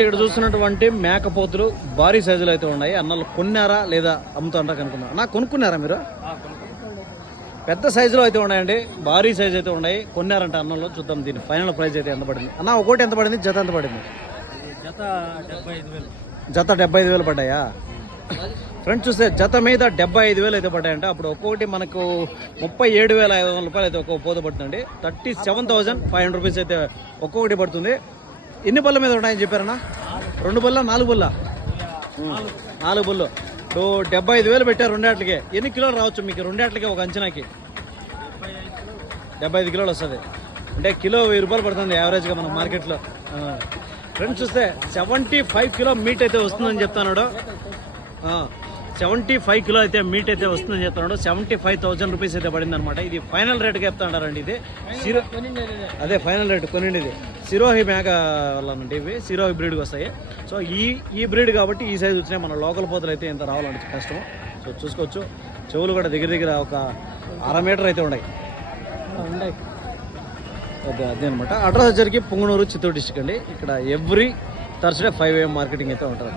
ఇక్కడ చూస్తున్నటువంటి మేకపోతులు భారీ సైజులు అయితే ఉన్నాయి. అన్నలు కొన్నారా లేదా అమ్ముతారా కనుక్కున్నా. అన్న కొనుక్కున్నారా మీరు? పెద్ద సైజులో అయితే ఉన్నాయండి, భారీ సైజు అయితే ఉన్నాయి. కొన్నారంట అన్నంలో. చూద్దాం దీని ఫైనల్ ప్రైస్ అయితే ఎంత పడింది. అన్న ఒకటి ఎంత పడింది, జత ఎంత పడింది? జత 75,000 పడ్డాయా ఫ్రెండ్స్? చూస్తే జత మీద 75,000 అయితే పడ్డాయంట. అప్పుడు ఒక్కొక్కటి మనకు 37,500 రూపాయలు అయితే ఒక్కొక్క పోత పడుతుందండి. 37,500 రూపీస్ అయితే ఒక్కొక్కటి పడుతుంది. ఎన్ని బల్ల మీద ఉన్నాయని చెప్పారన్నా? 2 బల్ల 4 బల్ల? 4 బళ్ళు. 75,000 పెట్టారు రెండేట్లకే. ఎన్ని కిలోలు రావచ్చు మీకు రెండేట్లకే ఒక అంచనాకి? 75 కిలోలు వస్తుంది అంటే కిలో 1000 రూపాయలు పడుతుంది యావరేజ్గా మన మార్కెట్లో. ఫ్రెండ్స్ చూస్తే 75 కిలో మీట్ అయితే వస్తుందని చెప్తున్నాడు. 75 కిలో అయితే మీట్ అయితే వస్తుందని చెప్తున్నాడు. 75,000 రూపీస్ అయితే పడింది అనమాట. ఇది ఫైనల్ రేట్గా చెప్తాడారండి. ఇది అదే ఫైనల్ రేట్ కొనిండి. ఇది సిరోహి మేక వల్లనండి, ఇవి సిరోహి బ్రీడ్కి వస్తాయి. సో ఈ బ్రీడ్ కాబట్టి ఈ సైజు వచ్చినాయి. మన లోకల్ పోతలు అయితే ఇంత రావాలంటే కష్టం. సో చూసుకోవచ్చు, చెవులు కూడా దగ్గర ఒక 1/2 మీటర్ అయితే ఉన్నాయి. అదే అనమాట. అడ్రస్ వచ్చరికి పుంగనూరు, చిత్తూరు డిస్ట్రిక్ట్ అండి. ఇక్కడ ఎవ్రీ థర్స్డే 5 AM మార్కెటింగ్ అయితే ఉంటుంది.